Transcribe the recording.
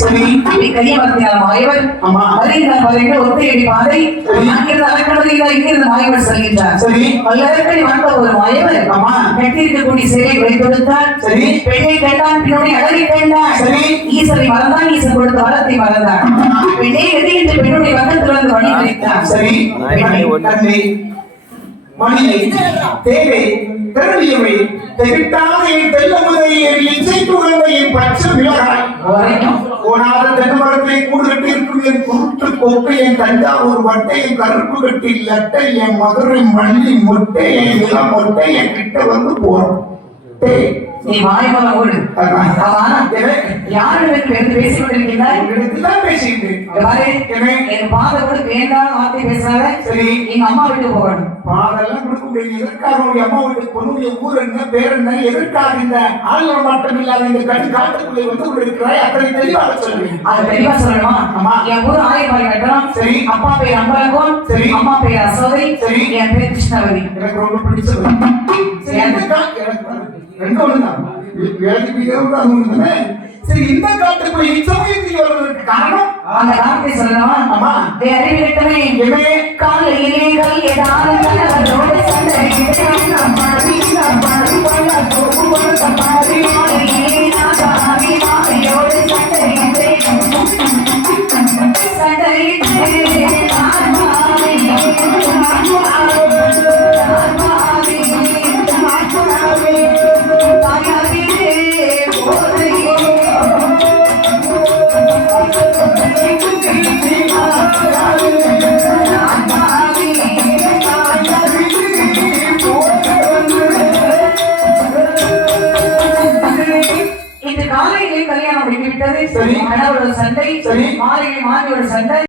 சரி கையமர்த்தினார் மாயவர். வருகின்ற ஒத்தையடி பாதை அங்கிருந்து அலக்கடலில் இங்கிருந்து மாயவர் செல்கின்றார். சரி பல்லவர்கள் வந்த ஒரு மாயவர் கட்டியிருக்கக்கூடிய சேவை வைத்து கொடுத்தார். சரி பெண்ணை கண்டான், பின்னோட அழகை கண்டான். சரி ஈசனை மறந்தான், ஈசன் கொடுத்த வரத்தை மறந்தான். பெண்ணை எது என்று பெண்ணுடைய பக்கத்தில் வந்து வழி வைத்தான். சரி மணியை தேவை திரவியவை தெவிட்டாத தெல்லமுதை இசைத்துகளையும் பச்சை மிளகாய் ஓனாத தென்னமரத்தை கூடு கட்டி இருக்கும் என் குருட்டு கொக்கை என் தஞ்சாவூர் வட்டை என் கருப்பு கட்டி லட்டை என் மதுரை மல்லி மொட்டை என் இளம் மொட்டை என் கிட்ட வந்து போறோம். நீ மாயமலம் ஓடு. யாரிடத்தில் இருந்து பேசிக் கொண்டிருக்கிறாய்? என் பாதை கூட வேண்டாம் வார்த்தை பேசாத. சரி எங்க அம்மா வீட்டுக்கு போகணும். பாதெல்லாம் கொடுக்க முடியும். எதற்காக உடைய அம்மா வீட்டுக்கு பொண்ணுடைய ஊர் என்ன பேர் என்ன, எதற்காக இந்த ஆளுநர் மட்டும் இல்லாத இந்த காட்டுக்குள்ளே வந்து இருக்கிறாய், அத்தனை தெளிவாக சொல்லுவீங்க. அதை தெளிவா சொல்லணுமா? ஆமா. என் ஊர் ஆயிரபாய் கட்டணம். சரி அப்பா பேர் அம்பலகோன். சரி அம்மா பேர் அசோதை. சரி என் பேர் கிருஷ்ணவதி. எனக்கு ரொம்ப பிடிச்சது. ரெண்டு ஒண்ணுதான் வேலைக்கு. சரி இந்த காட்டுக்குள்ள இச்சமயத்தில் வருவதற்கு காரணம் அந்த காரணத்தை சொல்லணுமா? ஆமா. அறிவிக்கவே காலையிலே கல் ஏதாவது கல்யாணம் முடிந்துவிட்டது. சண்டை மாலையை மாறி ஒரு சண்டை.